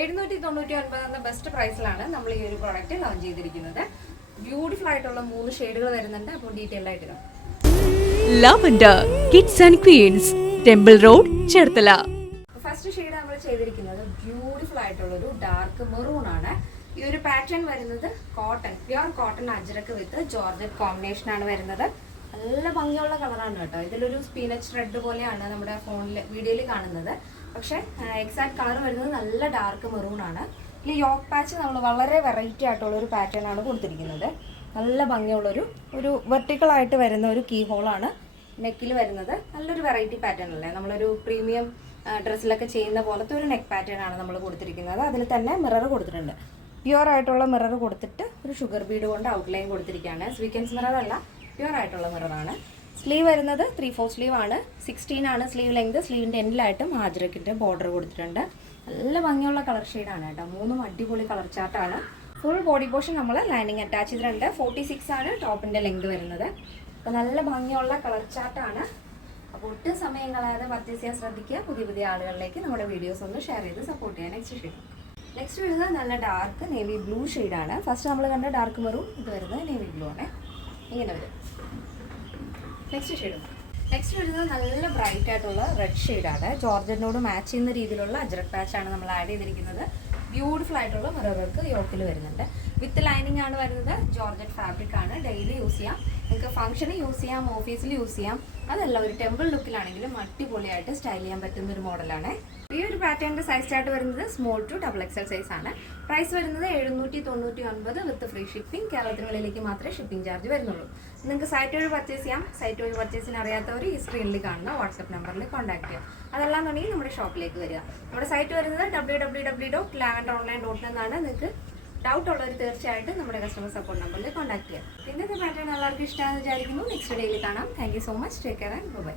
799 എന്ന ബെസ്റ്റ് പ്രൈസിലാണ് നമ്മൾ ഈ ഒരു പ്രോഡക്റ്റ് ലോഞ്ച് ചെയ്തിരിക്കുന്നത്. ബ്യൂട്ടിഫുൾ ആയിട്ടുള്ള 3 ഷെയ്ഡുകൾ വരുന്നുണ്ട്. അപ്പോൾ ഡീറ്റെയിൽ ആയിട്ട് ഇടാം. Lavender kids and queens, temple road, Cherthala. First shade നമ്മൾ ചെയ്തിരിക്കുന്നത് ബ്യൂട്ടിഫുൾ ആയിട്ടുള്ള ഒരു ഡാർക്ക് മെറൂൺ ആണ്. ഈ ഒരു പാറ്റേൺ വരുന്നത് കോട്ടൺ, പ്യുർ കോട്ടൺ അജ്രക്ക് വിത്ത് ജോർജറ്റ് കോമ്പിനേഷൻ ആണ് വരുന്നത്. നല്ല ഭംഗിയുള്ള കളറാണ് കേട്ടോ. ഇതിലൊരു സ്പീനച്ച് റെഡ് പോലെയാണ് നമ്മുടെ ഫോണിൽ വീഡിയോയിൽ കാണുന്നത്. പക്ഷേ എക്സാക്ട് കളർ വരുന്നത് നല്ല ഡാർക്ക് മെറൂൺ ആണ്. ഈ യോക്ക് പാച്ച് നമ്മൾ വളരെ വെറൈറ്റി ആയിട്ടുള്ള ഒരു പാറ്റേൺ ആണ് കൊടുത്തിരിക്കുന്നത്. നല്ല ഭംഗിയുള്ളൊരു വെർട്ടിക്കൽ ആയിട്ട് വരുന്ന ഒരു കീ ഹോളാണ് നെക്കിൽ വരുന്നത്. നല്ലൊരു വെറൈറ്റി പാറ്റേൺ അല്ലേ, നമ്മളൊരു പ്രീമിയം ഡ്രസ്സിലൊക്കെ ചെയ്യുന്ന പോലത്തെ ഒരു നെക്ക് പാറ്റേൺ ആണ് നമ്മൾ കൊടുത്തിരിക്കുന്നത്. അതിൽ തന്നെ മിറർ കൊടുത്തിട്ടുണ്ട്. പ്യുവർ ആയിട്ടുള്ള മിറർ കൊടുത്തിട്ട് ഒരു ഷുഗർ ബീഡ് കൊണ്ട് ഔട്ട്ലൈൻ കൊടുത്തിരിക്കുകയാണ്. സ്വീക്കൻസ് മിറർ അല്ല, പ്യുവർ ആയിട്ടുള്ള മിററാണ്. സ്ലീവ് വരുന്നത് 3/4 സ്ലീവ് ആണ്. 16 ആണ് സ്ലീവ് ലെങ്ത്. സ്ലീവിൻ്റെ എൻഡിലായിട്ടും ഹാജ്രക്കിൻ്റെ ബോർഡർ കൊടുത്തിട്ടുണ്ട്. നല്ല ഭംഗിയുള്ള കളർ ഷെയ്ഡാണ് കേട്ടോ. 3 അടിപൊളി കളർ ചാർട്ടാണ്. ഫുൾ ബോഡി പോർഷൻ നമ്മൾ ലൈനിങ് അറ്റാച്ച് ചെയ്തിട്ടുണ്ട്. 46 ആണ് ടോപ്പിൻ്റെ ലെങ്ത് വരുന്നത്. അപ്പോൾ നല്ല ഭംഗിയുള്ള കളർ ചാർട്ടാണ്. അപ്പോൾ ഒട്ടും സമയം കളയാതെ പർച്ചേസ് ചെയ്യാൻ ശ്രദ്ധിക്കുക. പുതിയ ആളുകളിലേക്ക് നമ്മുടെ വീഡിയോസ് ഒന്ന് ഷെയർ ചെയ്ത് സപ്പോർട്ട് ചെയ്യാൻ. നെക്സ്റ്റ് വരുന്നത് നല്ല ഡാർക്ക് നേവി ബ്ലൂ ഷെയ്ഡാണ്. ഫസ്റ്റ് നമ്മൾ കണ്ട ഡാർക്ക് മെറൂൺ, ഇത് വരുന്നത് നേവി ബ്ലൂ ആണ്. ഇങ്ങനെ വരും. നെക്സ്റ്റ് വരുന്നത് നല്ല ബ്രൈറ്റ് ആയിട്ടുള്ള റെഡ് ഷെയ്ഡാണ്. ജോർജറ്റിനോട് മാച്ച് ചെയ്യുന്ന രീതിയിലുള്ള അജ്രക് പാച്ചാണ് നമ്മൾ ആഡ് ചെയ്തിരിക്കുന്നത്. ബ്യൂട്ടിഫുൾ ആയിട്ടുള്ള മിറർ വർക്ക് യോക്കിൽ വരുന്നുണ്ട്. വിത്ത് ലൈനിങ് ആണ് വരുന്നത്. ജോർജറ്റ് ഫാബ്രിക് ആണ്. ഡെയിലി യൂസ് ചെയ്യാം, നിങ്ങൾക്ക് ഫംഗ്ഷന് യൂസ് ചെയ്യാം, ഓഫീസിൽ യൂസ് ചെയ്യാം. അതല്ല ഒരു ടെമ്പിൾ ലുക്കിലാണെങ്കിലും അടിപൊളിയായിട്ട് സ്റ്റൈൽ ചെയ്യാൻ പറ്റുന്ന ഒരു മോഡലാണ്. ഈ ഒരു പാറ്റേണിന്റെ സൈസ് ചാർട്ട് വരുന്നത് സ്മോൾ ടു XXL സൈസ് ആണ്. പ്രൈസ് വരുന്നത് 799 വിത്ത് ഫ്രീ ഷിപ്പിംഗ്. കേരളത്തിനുള്ളിലേക്ക് മാത്രമേ ഷിപ്പിംഗ് ചാർജ് വരുന്നുള്ളൂ. നിങ്ങൾക്ക് സൈറ്റ് വഴി പർച്ചേസ് ചെയ്യാം. സൈറ്റ് വഴി പർച്ചേസിന് അറിയാത്തവർ ഈ സ്ക്രീനിൽ കാണുന്ന വാട്സ്ആപ്പ് നമ്പറിൽ കോൺടാക്ട് ചെയ്യാം. അതെല്ലാം തുടങ്ങി നമ്മുടെ ഷോപ്പിലേക്ക് വരിക. നമ്മുടെ സൈറ്റ് വരുന്നത് www.lavenderonline.in എന്നാണ്. നിങ്ങൾക്ക് ഡൗട്ട് ഉള്ളവർ തീർച്ചയായിട്ടും നമ്മുടെ കസ്റ്റമർ സപ്പോർട്ട് നമ്പറിൽ കോൺടാക്ട് ചെയ്യാം. ഇന്നത്തെ പാറ്റേൺ എല്ലാവർക്കും ഇഷ്ടമാണെന്ന് വിചാരിക്കുന്നു. നെക്സ്റ്റ് ഡേയിൽ കാണാം. Thank you so much. Take care and by.